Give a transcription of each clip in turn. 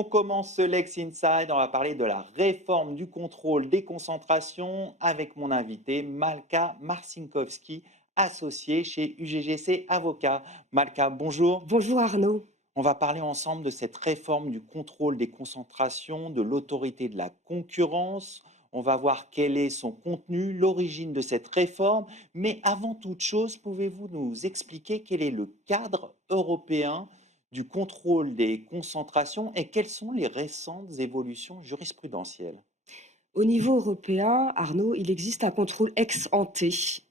On commence ce Lex Inside, on va parler de la réforme du contrôle des concentrations avec mon invité Malka Marcinkowski, associée chez UGGC Avocat. Malka, bonjour. Bonjour Arnaud. On va parler ensemble de cette réforme du contrôle des concentrations, de l'autorité de la concurrence. On va voir quel est son contenu, l'origine de cette réforme. Mais avant toute chose, pouvez-vous nous expliquer quel est le cadre européen du contrôle des concentrations et quelles sont les récentes évolutions jurisprudentielles? Au niveau européen, Arnaud, il existe un contrôle ex ante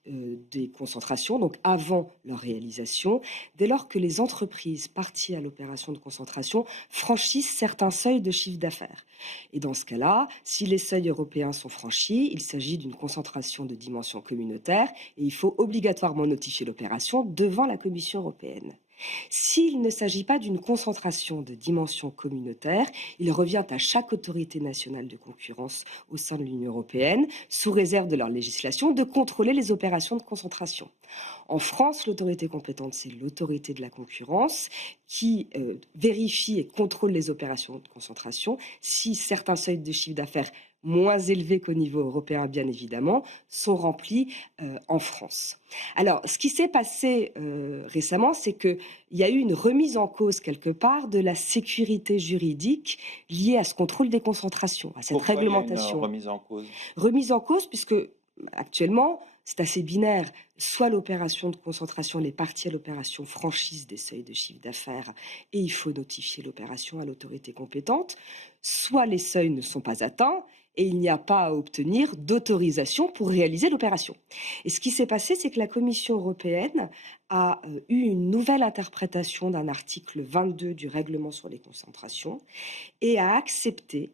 des concentrations, donc avant leur réalisation, dès lors que les entreprises parties à l'opération de concentration franchissent certains seuils de chiffre d'affaires. Et dans ce cas-là, si les seuils européens sont franchis, il s'agit d'une concentration de dimension communautaire et il faut obligatoirement notifier l'opération devant la Commission européenne. S'il ne s'agit pas d'une concentration de dimension communautaire, il revient à chaque autorité nationale de concurrence au sein de l'Union européenne, sous réserve de leur législation, de contrôler les opérations de concentration. En France, l'autorité compétente, c'est l'autorité de la concurrence qui vérifie et contrôle les opérations de concentration si certains seuils de chiffre d'affaires moins élevés qu'au niveau européen, bien évidemment, sont remplis en France. Alors, ce qui s'est passé récemment, c'est qu'il y a eu une remise en cause quelque part de la sécurité juridique liée à ce contrôle des concentrations, à cette Pourquoi il y a une réglementation. remise en cause? Remise en cause puisque actuellement, c'est assez binaire. Soit l'opération de concentration, les parties à l'opération franchissent des seuils de chiffre d'affaires et il faut notifier l'opération à l'autorité compétente, soit les seuils ne sont pas atteints et il n'y a pas à obtenir d'autorisation pour réaliser l'opération. Et ce qui s'est passé, c'est que la Commission européenne a eu une nouvelle interprétation d'un article 22 du règlement sur les concentrations et a accepté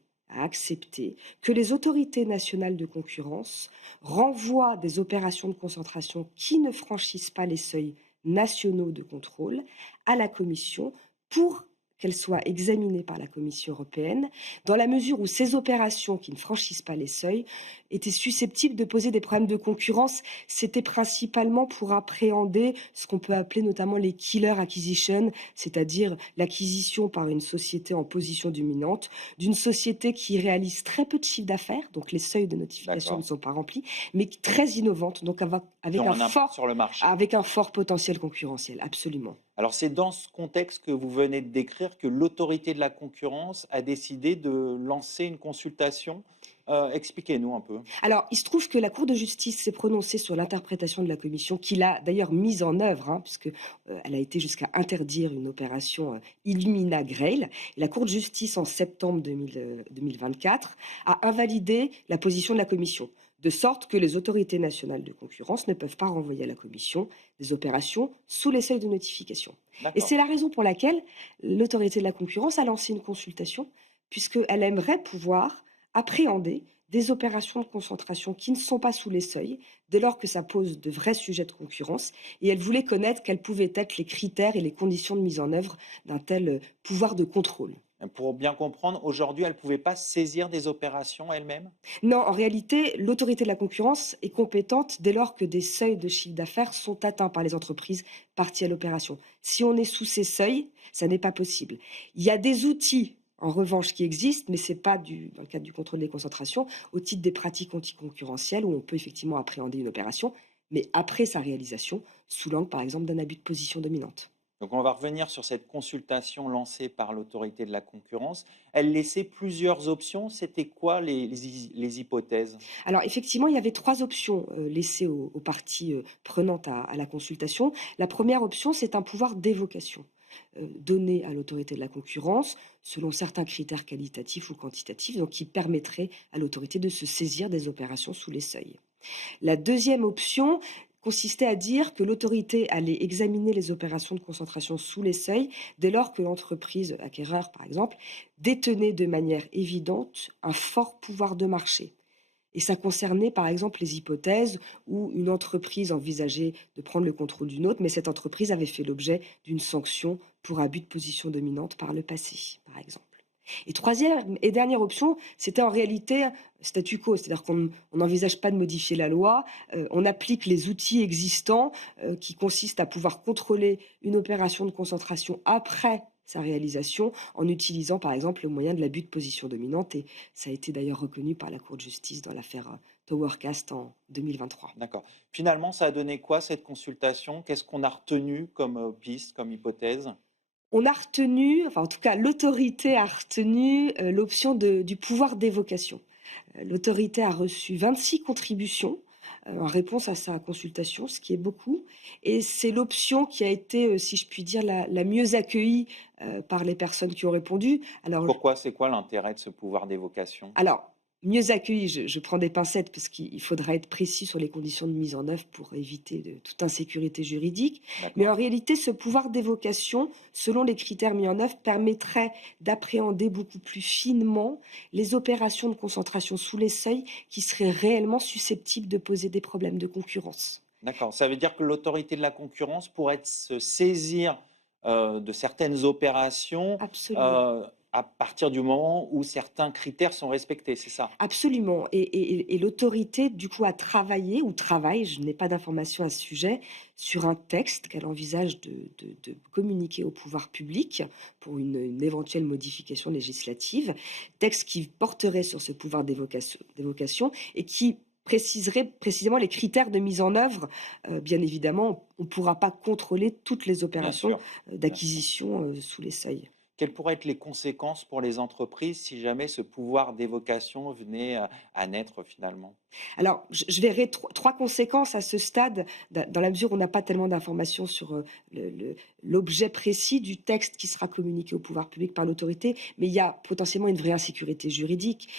que les autorités nationales de concurrence renvoient des opérations de concentration qui ne franchissent pas les seuils nationaux de contrôle à la Commission pour qu'elles soient examinées par la Commission européenne, dans la mesure où ces opérations qui ne franchissent pas les seuils étaient susceptibles de poser des problèmes de concurrence. C'était principalement pour appréhender ce qu'on peut appeler notamment les killer acquisitions, c'est-à-dire l'acquisition par une société en position dominante d'une société qui réalise très peu de chiffre d'affaires, donc les seuils de notification ne D'accord. sont pas remplis, mais très innovante, donc Qui avec ont un un impact fort, sur le marché. avec un fort potentiel concurrentiel, absolument. Alors c'est dans ce contexte que vous venez de décrire que l'autorité de la concurrence a décidé de lancer une consultation. Expliquez-nous un peu. Alors, il se trouve que la Cour de justice s'est prononcée sur l'interprétation de la Commission, qui l'a d'ailleurs mise en œuvre, puisque elle a été jusqu'à interdire une opération Illumina Grail. Et la Cour de justice, en septembre 2024, a invalidé la position de la Commission, de sorte que les autorités nationales de concurrence ne peuvent pas renvoyer à la Commission des opérations sous les seuils de notification. Et D'accord. c'est la raison pour laquelle l'autorité de la concurrence a lancé une consultation, puisqu'elle aimerait pouvoir appréhender des opérations de concentration qui ne sont pas sous les seuils, dès lors que ça pose de vrais sujets de concurrence, et elle voulait connaître quels pouvaient être les critères et les conditions de mise en œuvre d'un tel pouvoir de contrôle. Pour bien comprendre, aujourd'hui, elle ne pouvait pas saisir des opérations elle-même? Non, en réalité, l'autorité de la concurrence est compétente dès lors que des seuils de chiffre d'affaires sont atteints par les entreprises parties à l'opération. Si on est sous ces seuils, ça n'est pas possible. Il y a des outils, en revanche, qui existent, mais ce n'est pas dans le cadre du contrôle des concentrations, au titre des pratiques anticoncurrentielles, où on peut effectivement appréhender une opération, mais après sa réalisation, sous l'angle, par exemple, d'un abus de position dominante. Donc on va revenir sur cette consultation lancée par l'autorité de la concurrence. Elle laissait plusieurs options. C'était quoi les hypothèses? Alors effectivement, il y avait 3 options, laissées aux parties, prenantes à la consultation. La première option, c'est un pouvoir d'évocation, donné à l'autorité de la concurrence, selon certains critères qualitatifs ou quantitatifs, donc qui permettrait à l'autorité de se saisir des opérations sous les seuils. La deuxième option consistait à dire que l'autorité allait examiner les opérations de concentration sous les seuils dès lors que l'entreprise acquéreur, par exemple, détenait de manière évidente un fort pouvoir de marché. Et ça concernait par exemple les hypothèses où une entreprise envisageait de prendre le contrôle d'une autre, mais cette entreprise avait fait l'objet d'une sanction pour abus de position dominante par le passé, par exemple. Et troisième et dernière option, c'était en réalité statu quo, c'est-à-dire qu'on n'envisage pas de modifier la loi, on applique les outils existants qui consistent à pouvoir contrôler une opération de concentration après sa réalisation en utilisant par exemple le moyen de l'abus de position dominante et ça a été d'ailleurs reconnu par la Cour de justice dans l'affaire Towercast en 2023. D'accord. Finalement, ça a donné quoi cette consultation? Qu'est-ce qu'on a retenu comme, piste, comme hypothèse? On a retenu, enfin en tout cas l'autorité a retenu l'option du pouvoir d'évocation. L'autorité a reçu 26 contributions en réponse à sa consultation, ce qui est beaucoup. Et c'est l'option qui a été, si je puis dire, la mieux accueillie par les personnes qui ont répondu. Pourquoi? C'est quoi l'intérêt de ce pouvoir d'évocation? Alors, mieux accueilli, je prends des pincettes parce qu'il faudra être précis sur les conditions de mise en œuvre pour éviter toute insécurité juridique. Mais D'accord. en réalité, ce pouvoir d'évocation, selon les critères mis en œuvre, permettrait d'appréhender beaucoup plus finement les opérations de concentration sous les seuils qui seraient réellement susceptibles de poser des problèmes de concurrence. D'accord. Ça veut dire que l'autorité de la concurrence pourrait se saisir, de certaines opérations, Absolument. heu, à partir du moment où certains critères sont respectés, c'est ça? Absolument et l'autorité du coup a travaillé ou travaille, je n'ai pas d'informations à ce sujet, sur un texte qu'elle envisage de communiquer au pouvoir public pour une éventuelle modification législative. Texte qui porterait sur ce pouvoir d'évocation et qui préciserait précisément les critères de mise en œuvre. Bien évidemment, on ne pourra pas contrôler toutes les Bien opérations, sûr, bien sûr. d'acquisition, sous les seuils. Quelles pourraient être les conséquences pour les entreprises si jamais ce pouvoir d'évocation venait, à naître finalement? Alors, je verrai trois conséquences à ce stade, dans la mesure où on n'a pas tellement d'informations sur, l'objet précis du texte qui sera communiqué au pouvoir public par l'autorité, mais il y a potentiellement une vraie insécurité juridique.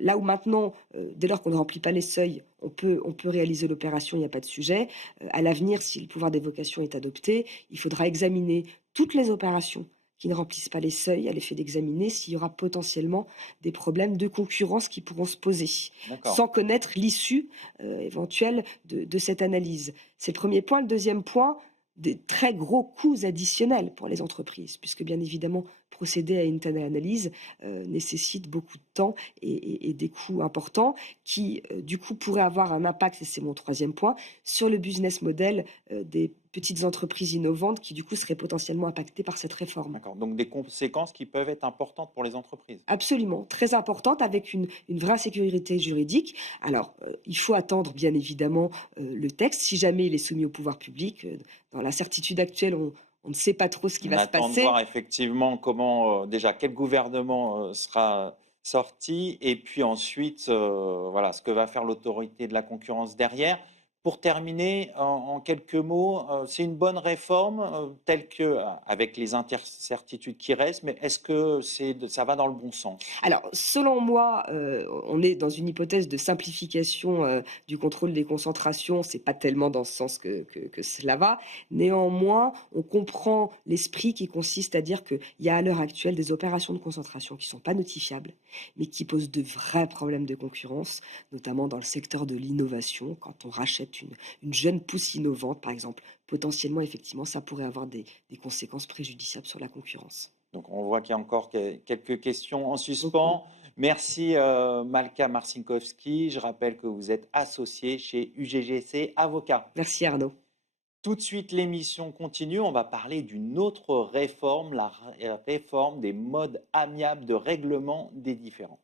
Là où maintenant, dès lors qu'on ne remplit pas les seuils, on peut réaliser l'opération, il n'y a pas de sujet. À l'avenir, si le pouvoir d'évocation est adopté, il faudra examiner toutes les opérations qui ne remplissent pas les seuils, à l'effet d'examiner s'il y aura potentiellement des problèmes de concurrence qui pourront se poser D'accord. sans connaître l'issue, éventuelle de cette analyse. C'est le premier point. Le deuxième point, des très gros coûts additionnels pour les entreprises, puisque bien évidemment, procéder à une telle analyse, nécessite beaucoup de temps et des coûts importants qui, du coup, pourraient avoir un impact, et c'est mon troisième point, sur le business model, des petites entreprises innovantes qui, du coup, seraient potentiellement impactées par cette réforme. D'accord, donc des conséquences qui peuvent être importantes pour les entreprises. Absolument, très importante avec une vraie sécurité juridique. Alors, il faut attendre bien évidemment, le texte. Si jamais il est soumis au pouvoir public, dans l'incertitude actuelle, on ne sait pas trop ce qui On va se attend de voir passer. effectivement comment, déjà quel gouvernement, sera sorti et puis ensuite, voilà, ce que va faire l'autorité de la concurrence derrière. Pour terminer, en quelques mots, c'est une bonne réforme, telle que avec les incertitudes qui restent, mais est-ce que ça va dans le bon sens? Alors, selon moi, on est dans une hypothèse de simplification, du contrôle des concentrations. C'est pas tellement dans ce sens que cela va. Néanmoins, on comprend l'esprit qui consiste à dire qu'il y a à l'heure actuelle des opérations de concentration qui sont pas notifiables, mais qui posent de vrais problèmes de concurrence, notamment dans le secteur de l'innovation. Quand on rachète une jeune pousse innovante, par exemple, potentiellement, effectivement, ça pourrait avoir des conséquences préjudiciables sur la concurrence. Donc on voit qu'il y a encore quelques questions en Beaucoup. suspens. Merci, Malka Marcinkowski. Je rappelle que vous êtes associée chez UGGC Avocats. Merci Arnaud. Tout de suite, l'émission continue. On va parler d'une autre réforme, la réforme des modes amiables de règlement des différends.